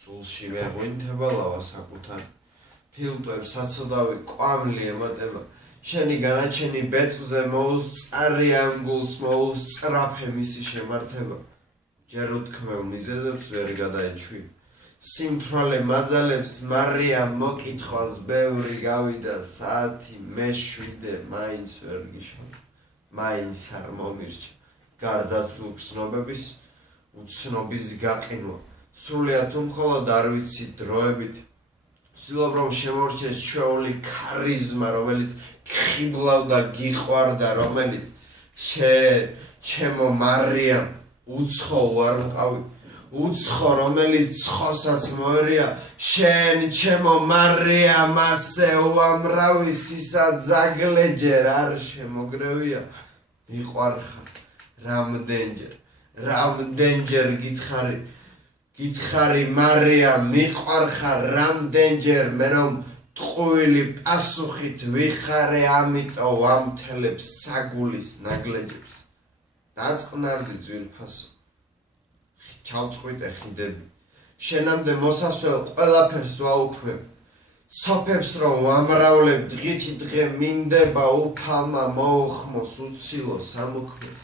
სულში მეღვინთება ლავა საკუთარ ფილტვებს საცოდავი კვამლი ემატება შენი განაჩენი ბეწვზე მოუსწარი ანგულს მოუსწრაფე მისი შემართება ჯერ უთქმელ მიზეზებს ვერ გადაეჩვი სიმთვრალე მაძალებს მარია მოკითხვას ბევრი გავიდა საათი მე7 მაინც ვერ გიშონა მაინც არ მომირჩა გარდაცვლილ გრძნობების უცნობის გაყინვა სრულიად უმხოლოდ არ ვიცი დროებით ვცდილობ რომ შემორჩეს ჩვეული ქარიზმა რომელიც ხიბლავდა გიყვარდა რომელიც შენ ჩემო მარიამ უცხო ვარ მყავი უცხო რომელიც ცხოსაც მოერია შენ ჩემო მარიამ ასე უამრავი სისა ძაგლეჯერ არ შემოგრევია მიყვარხარ რამდენჯერ გითხარი მარიამ მიყვარხარ რამდენჯერ მე რომ ტყუილი პასუხით ვიხარე ამიტომ ვამთელებს საგულის ნაგლეჯებს დაწყნარდი ძვირფასო ჩავწყვიტე ხიდები შენამდე მოსასვლელ ყველაფერს ვაუქმებ ცოფებს რომ ვამრავლებ დღითი დღე მინდება უფალმა მოუხმოს უცილო სამუქმეს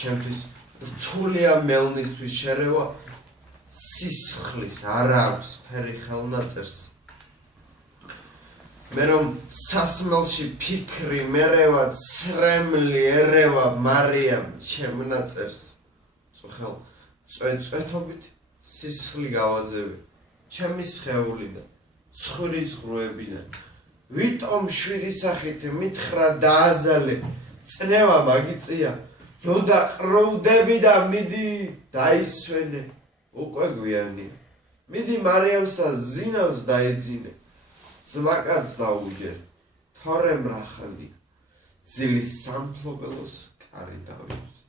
ჩემთვის რთულია მელნისთვის შერევა სისხლის არ აქვს ფერი ხელნაწერს მე რომ სასმელში ფიქრი მერევა ცრემლი ერევა მარიამ ჩემნაწერს წუხელ წვეთობით სისხლი გავაძევი ჩემი სხეულიდან ცხვირი წყრუებიდან ვიტომ შვიდისახით მითხრა დააძალე წნევა მაგიწია ნუ დაყროვდები და მიდი დაისვენე უკვე გვიანია მიდი მარიამსა ზინავს დაეძინე ზვაკაც დაუჯერ თორემ რახანია ძილის სამფლობელოს კარი დავიწყე